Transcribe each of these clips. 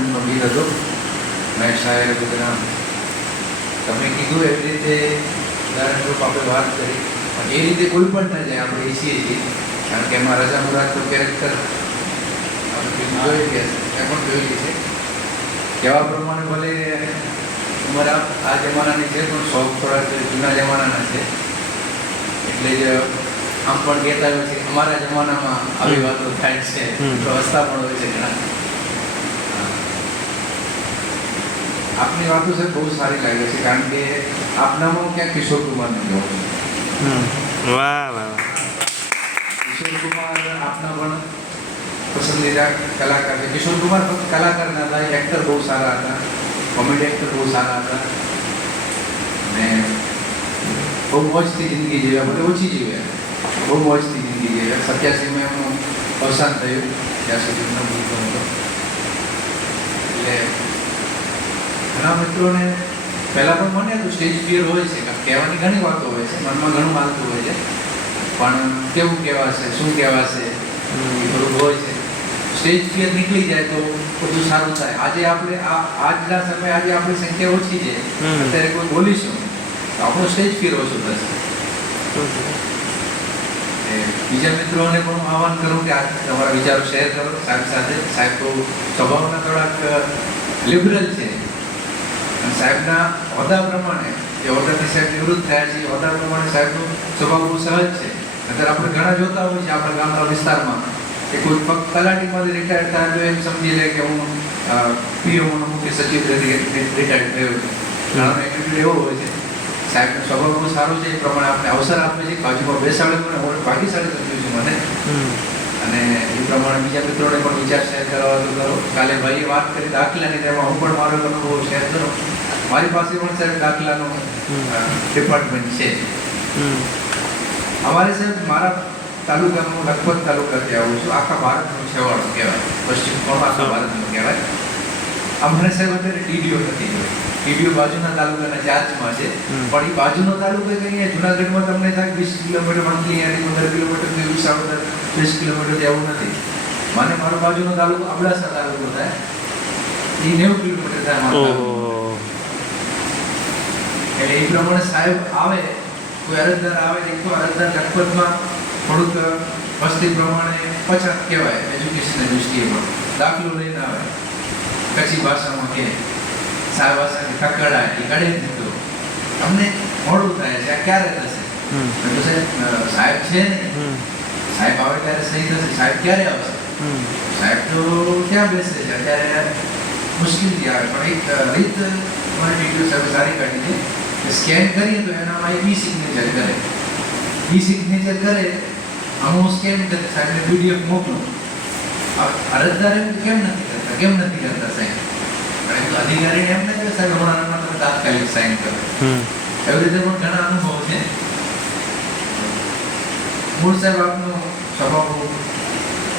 ગવર્મેન્ટનો bill હતો મહેશ સાહેબ બધા તમે કીધું એવી રીતે ઉદાહરણ સ્વરૂપ આપણે વાત કરી પણ એ રીતે કોઈ પણ ન જાય આપણે ઈચ્છીએ છીએ કારણ કે એમાં રજા મુરાદ તો કેરેક્ટર આપણે જોઈ ગયા છે એ પણ જોયેલી છે કહેવા પ્રમાણે ભલે અમારા આ જમાનાની છે પણ શોખ થોડા જૂના જમાનાના છે એટલે જ આમ પણ કહેતા હોય છે અમારા જમાનામાં આવી વાતો થાય છે તો હસતા પણ હોય છે ઘણા. આપની વાતો છે બહુ સારી લાગે છે કારણ કે આપનામાં ક્યાં કિશોર કુમારને જોવો વાહ વાહ. કિશોર કુમાર આપના પણ પસંદીદા કલાકાર છે. કિશોર કુમાર ફક્ત કલાકાર ના હતા, એક્ટર બહુ સારા હતા, કોમેડી એક્ટર બહુ સારા હતા અને બહુ મોજથી જિંદગી જીવ્યા, ભલે ઓછી જીવ્યા, બહુ મોજથી જિંદગી જીવ્યા. 87માં એમનું અવસાન થયું, ત્યાં સુધી એમનો ભૂલતો હતો. એટલે ઘણા મિત્રોને પહેલાં પણ મને તો સ્ટેજ ફિયર હોય છે, કહેવાની ઘણી વાતો હોય છે, મનમાં ઘણું હાલતું હોય છે, પણ કેવું કહેવાશે, શું કહેવાશે એ થોડુંક હોય છે. સ્ટેજ ફિયર નીકળી જાય તો બધું સારું થાય. આજે આપણે આજના સમયે આજે આપણી સંખ્યા ઓછી છે, અત્યારે કોઈ બોલીશું તો આપણો સ્ટેજ ફિયર ઓછું થશે. બીજા મિત્રોને પણ હું આહ્વાન કરું કે તમારા વિચારો શેર કરો સાહેબ સાથે. સાહેબ તો સ્વભાવના થોડાક લિબરલ છે અને સાહેબના હોદ્દા પ્રમાણે જે હોદ્દાથી સાહેબ નિવૃત્ત થયા છે એ હોદ્દા પ્રમાણે સાહેબનો સ્વભાવ બહુ સહજ છે. અત્યારે આપણે ઘણા જોતા હોઈએ છીએ આપણા ગામડા વિસ્તારમાં કે કોઈ ફક્ત તલાટીમાંથી રિટાયર થાય તો એમ સમજી લે કે હું પીઓનો મુખ્ય સચિવ તરીકે રિટાયર થયો છું. ઘણાનો એટીટ્યુડ એવો હોય છે. સાહેબનો સ્વભાવ બહુ સારો છે, એ પ્રમાણે આપણે અવસર આપે છે, બાજુમાં બેસાડે મને ભાગ્યશાળી સમજ્યું છું મને. અને એ પ્રમાણે બીજા મિત્રોને પણ વિચાર શેર કરવા તો કરો. કાલે ભાઈએ વાત કરી દાખલાની, તેમાં હું પણ મારો અનુભવ શેર કરું. મારી પાસે પણ સાહેબ દાખલાનું ડિપાર્ટમેન્ટ છે. અમારે સાહેબ મારા તાલુકાનું લખપત તાલુકાથી આવું છું, આખા ભારતનો છેવાડો કહેવાય, પશ્ચિમ કોણ આખા ભારતનો કહેવાય. અમને સાહેબ અત્યારે ટીડીઓ નથી જોઈ. ટીડીઓ બાજુના તાલુકાના ચાર્જમાં છે, પણ એ બાજુનો તાલુકો કે અહીંયા જુનાગઢમાં તમને થાય 20 કિલોમીટર, મંથલી અહીંયાથી 15 કિલોમીટર, વિસાવદર 30 કિલોમીટર એવું નથી. મને મારો બાજુનો તાલુકો અબડાસા તાલુકો થાય, એ 90 કિલોમીટર થાય મારો તાલુકો. એટલે એ પ્રમાણે સાહેબ આવે, કોઈ અરજદાર આવે, એક તો અરજદાર લખપતમાં થોડુંક વસ્તી પ્રમાણે પછાત કહેવાય એજ્યુકેશનની દૃષ્ટિએ, પણ દાખલો લઈને આવે, કચ્છી ભાષામાં કહે, સાહેબ ભાષાની કકડાય, એ કડે જ નીકળો, અમને મોડું થાય છે, આ ક્યારે થશે? સાહેબ છે ને, સાહેબ આવે ત્યારે સહી થશે. સાહેબ ક્યારે આવશે? સાહેબ તો ક્યાં બેસે છે અત્યારે, મુશ્કેલથી આવે. પણ એક રીત મને ટીડીઓ સાહેબ સારી કાઢી છે, સ્કેન કરીએ તો એનામાં ઈ સિગ્નેચર કરે. ઈ સિગ્નેચર કરે, હું સ્કેન કરી સાહેબને પીડીએફ મોકલું. અરજદાર એમ કેમ નથી કરતા, કેમ નથી કરતા સાહેબ? કારણ કે અધિકારીને એમ નથી કે સાહેબ હમણાં તમે તાત્કાલિક સાઇન કરો. એવી રીતે પણ ઘણા અનુભવ છે. મૂળ સાહેબ આપનો સ્વભાવ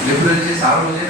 લિબરલ છે, સારો છે.